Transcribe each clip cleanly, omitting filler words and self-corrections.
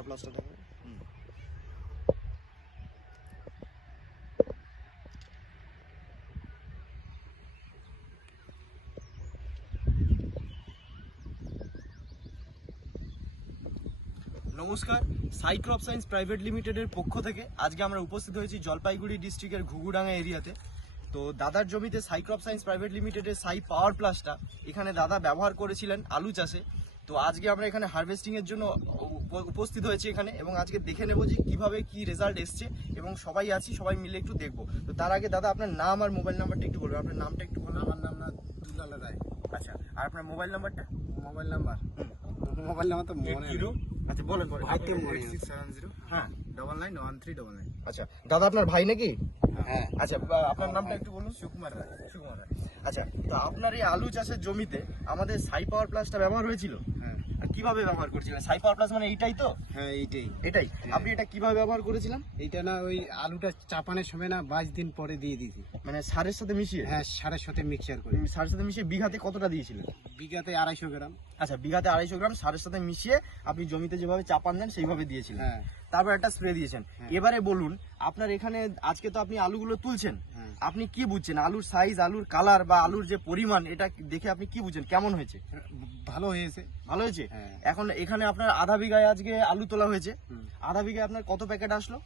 পাওয়ার প্লাসটা দেখো। নমস্কার, সাই ক্রপ সায়েন্স প্রাইভেট লিমিটেডের পক্ষ থেকে আজকে আমরা উপস্থিত হয়েছি জলপাইগুড়ি ডিস্ট্রিক্টের ঘুঘুডাঙ্গা এরিয়াতে। তো দাদার জমিতে সাই ক্রপ সায়েন্স প্রাইভেট লিমিটেডের সাই পাওয়ার প্লাসটা এখানে দাদা ব্যবহার করেছিলেন আলু চাষে। তো আজকে আমরা এখানে হারভেস্টিংয়ের জন্য উপস্থিত হয়েছি এখানে, এবং আজকে দেখে নেবো যে কীভাবে কী রেজাল্ট এসছে, এবং সবাই আছি, সবাই মিলে একটু দেখবো। তো তার আগে দাদা আপনার নাম আর মোবাইল নাম্বারটা একটু বলবেন। আপনার নামটা একটু বলুন। আমার নাম না দুলাল রায়। আচ্ছা, আর আপনার মোবাইল নাম্বারটা? মোবাইল নাম্বার তো মনে নেই। আচ্ছা বলেন। 8670 হ্যাঁ 991399। আচ্ছা দাদা আপনার ভাই নাকি? হ্যাঁ, আচ্ছা আপনার নামটা একটু বলুন। সুকুমার রায়। সুকুমার রায়। আচ্ছা, তো আপনার এই আলু চাষের জমিতে আমাদের সাই পাওয়ার প্লাসটা ব্যবহার হয়েছিল? হ্যাঁ আর কিভাবে ব্যবহার করেছিলেন? সাই পাওয়ার প্লাস মানে এইটাই তো? হ্যাঁ, এইটাই। এটাই। আপনি এটা কিভাবে ব্যবহার করেছিলেন? এইটা না ওই আলুটা চাপানোর সময় না 22 দিন পরে দিয়ে দিয়েছি। মানে সারের সাথে মিশিয়ে? হ্যাঁ, সারের সাথে মিক্সচার করে। সারের সাথে মিশিয়ে বিঘাতে কতটা দিয়েছিলেন? বিঘাতে 250 গ্রাম। আচ্ছা, বিঘাতে 250 গ্রাম সারের সাথে মিশিয়ে আপনি জমিতে যেভাবে চাপান দেন সেইভাবে দিয়েছিলেন। হ্যাঁ। তারপর একটা স্প্রে দিয়েছেন। হ্যাঁ। এবারে বলুন, আপনার এখানে আজকে তো আপনি আলুগুলো তুলছেন, হ্যাঁ। আপনি কি বুঝছেন? আলুর সাইজ, আলুর কালার বা আলুর যে পরিমাণ, এটা দেখে আপনি কি বুঝছেন কেমন হয়েছে? ভালো হয়েছে। ভালো হয়েছে? হ্যাঁ। এখন এখানে আপনার আধা বিঘায় আজকে আলু তোলা হয়েছে। হুম। আধা বিঘায় আপনার কত প্যাকেট আসলো?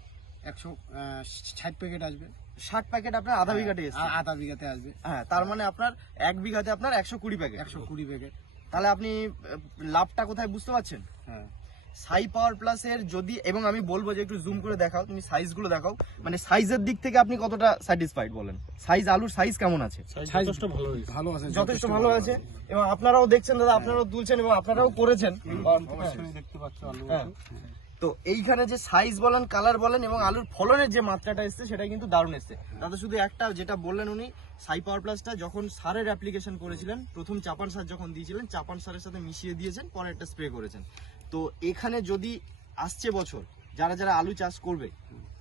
160 প্যাকেট আসবে। 60 প্যাকেট আপনার আধা বিঘাতে এসছে। আধা বিঘাতে আসবে। হ্যাঁ, তার মানে আপনার এক বিঘাতে আপনার 120 প্যাকেট। 120 প্যাকেট। তাহলে আপনি লাভটা কোথায় বুঝতে পারছেন? হ্যাঁ। সাই পাওয়ার প্লাসের যদি, এবং আমি বলবো যে একটু জুম করে দেখাও, তুমি সাইজগুলো দেখাও, মানে সাইজের দিক থেকে আপনি কতটা স্যাটিসফাইড বলেন? সাইজ, আলুর সাইজ কেমন আছে? যথেষ্ট ভালো আছে। যথেষ্ট ভালো আছে। এবং আপনারাও দেখছেন দাদা, আপনারাও তুলছেন এবং আপনারাও করেছেন। অবশ্যই দেখতে পাচ্ছ আলু। হ্যাঁ। তো এইখানে যে সাইজ বলেন, কালার বলেন, এবং আলুর ফলনের যে মাত্রাটা এসছে সেটা কিন্তু দারুণ এসছে। দাদা শুধু একটা যেটা বললেন উনি, সাই পাওয়ার প্লাসটা যখন সারের অ্যাপ্লিকেশন করেছিলেন, প্রথম চাপান সার যখন দিয়েছিলেন, চাপান সারের সাথে মিশিয়ে দিয়েছেন, পরে একটা স্প্রে করেছেন। তো এখানে যদি আসছে বছর যারা যারা আলু চাষ করবে,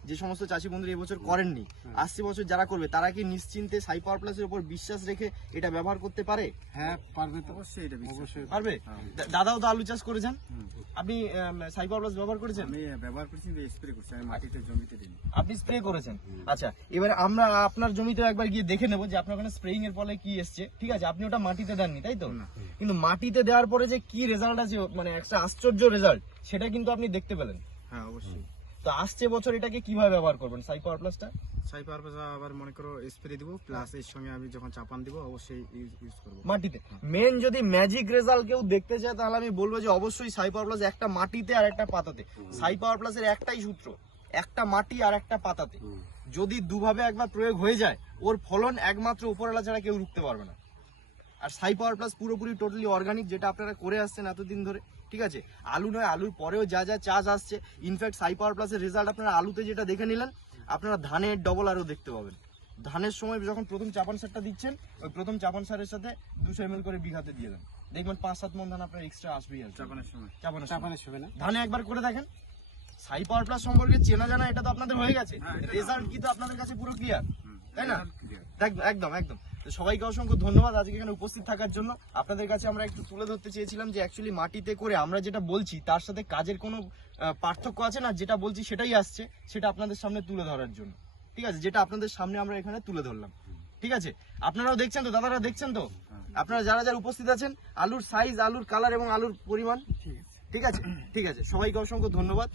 যে সমস্ত চাষি বন্ধুরা এবছর করেননি, আসছে বছর যারা করবে, তারা কি নিশ্চিন্তে সাই পাওয়ার প্লাসের উপর বিশ্বাস রেখে এটা ব্যবহার করতে পারে? হ্যাঁ, পারবে তো। অবশ্যই এটা অবশ্যই পারবে। দাদাও তো আলু চাষ করেছেন, আপনি সাই পাওয়ার প্লাস ব্যবহার করেছেন? আমি ব্যবহার করছি, স্প্রে করছি, আমি মাটিতে জমিতে দিই। আপনি স্প্রে করেছেন। আচ্ছা, এবারে আমরা আপনার জমিতে একবার গিয়ে দেখে নেবো যে আপনার ওখানে স্প্রেইং এর ফলে কি এসছে। ঠিক আছে, আপনি ওটা মাটিতে দেননি তাই তো? কিন্তু মাটিতে দেওয়ার পরে যে কি রেজাল্ট আছে, মানে একটা আশ্চর্য রেজাল্ট, সেটা কিন্তু আপনি দেখতে পেলেন। হ্যাঁ, অবশ্যই। তো আসছে বছর এটাকে কিভাবে ব্যবহার করবেন সাই পাওয়ার প্লাসটা? সাই পাওয়ার প্লাস আবার মনে করো স্প্রে দিব, প্লাস এর সঙ্গে আমি যখন চাপান দিব অবশ্যই ইউজ করব মাটিতে। মেন যদি ম্যাজিক রেজাল্ট কেউ দেখতে চায়, তাহলে আমি বলবো যে অবশ্যই সাই পাওয়ার প্লাস একটা মাটিতে আর একটা পাতাতে। সাই পাওয়ার প্লাসের একটাই সূত্র, একটা মাটি আর একটা পাতাতে। যদি দুভাবে একবার প্রয়োগ হয়ে যায়, ওর ফলন একমাত্র উপরওয়ালা ছাড়া কেউ রুখতে পারবে না। আর সাই পাওয়ার প্লাস পুরোপুরি টোটালি অর্গানিক, যেটা আপনারা করে আসছেন এতদিন ধরে। ঠিক আছে, আলু নয়, আলুর পরেও যা যা চাষ আসছে, ইনফ্যাক্ট সাই পাওয়ার প্লাসের রেজাল্ট আপনারা আলুতে যেটা দেখে নিলেন, আপনারা ধানের ডবল আরও দেখতে পাবেন। ধানের সময় যখন প্রথম চাপান সারটা দিচ্ছেন, ওই প্রথম চাপান সারের সাথে 200 ml করে বিঘাতে দিয়ে দেন, দেখবেন 5-7 মণ ধান আপনার এক্সট্রা আসবেই আসবে চাপানোর সময়। চাপানের সময় না, ধানে একবার করে দেখেন। সাই পাওয়ার প্লাস সম্পর্কে চেনা জানা এটা তো আপনাদের হয়ে গেছে, রেজাল্ট কিন্তু আপনাদের কাছে পুরো ক্লিয়ার, তাই না? একদম একদম। তো সবাইকে অসংখ্য ধন্যবাদ আজকে এখানে উপস্থিত থাকার জন্য। আপনাদের কাছে আমরা একটু তুলে ধরতে চেয়েছিলাম যে অ্যাকচুয়ালি মাটিতে করে আমরা যেটা বলছি তার সাথে কাজের কোনো পার্থক্য আছে না, যেটা বলছি সেটাই আসছে, সেটা আপনাদের সামনে তুলে ধরার জন্য। ঠিক আছে, যেটা আপনাদের সামনে আমরা এখানে তুলে ধরলাম। ঠিক আছে, আপনারাও দেখছেন তো, দাদারা দেখছেন তো, আপনারা যারা যারা উপস্থিত আছেন, আলুর সাইজ, আলুর কালার এবং আলুর পরিমাণ। ঠিক আছে, ঠিক আছে, সবাইকে অসংখ্য ধন্যবাদ।